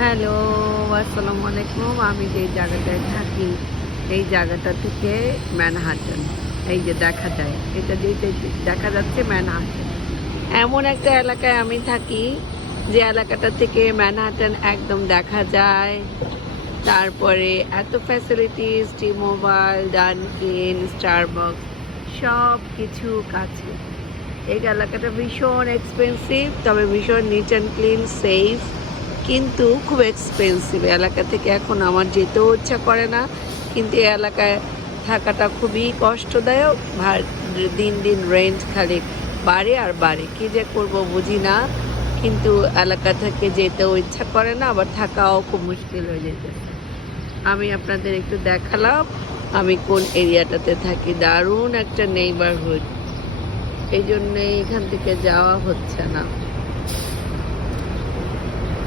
Hello, আসসালামু আলাইকুম। আমি যেই জায়গাটায় থাকি, এই জায়গাটা থেকে ম্যানহাটন এই যে দেখা যায়। এটা যেটা দেখা যাচ্ছে ম্যানহাটন। এমন একটা এলাকায় আমি থাকি, যে এলাকাটা থেকে ম্যানহাটন একদম দেখা যায়। তারপরে এত ফ্যাসিলিটিস, টি-মোবাইল, ডানকিন, স্টারবাকস সব কিছু কাছে। এই এলাকাটা ভীষণ এক্সপেন্সিভ, তবে ভীষণ নিট অ্যান্ড ক্লিন, সেফ, কিন্তু খুব এক্সপেন্সিভ। এলাকা থেকে এখন আমার যেতেও ইচ্ছা করে না, কিন্তু এই এলাকায় থাকাটা খুবই কষ্টদায়ক। দিন দিন রেন্ট খালি বাড়ে আর বাড়ে, কী যে করব বুঝি না। কিন্তু এলাকা থেকে যেতেও ইচ্ছা করে না, আবার থাকাও খুব মুশকিল হয়ে যেতেছে। আমি আপনাদের একটু দেখালাম আমি কোন এরিয়াটাতে থাকি। দারুণ একটা নেইবারহুড, এই জন্যে এখান থেকে যাওয়া হচ্ছে না।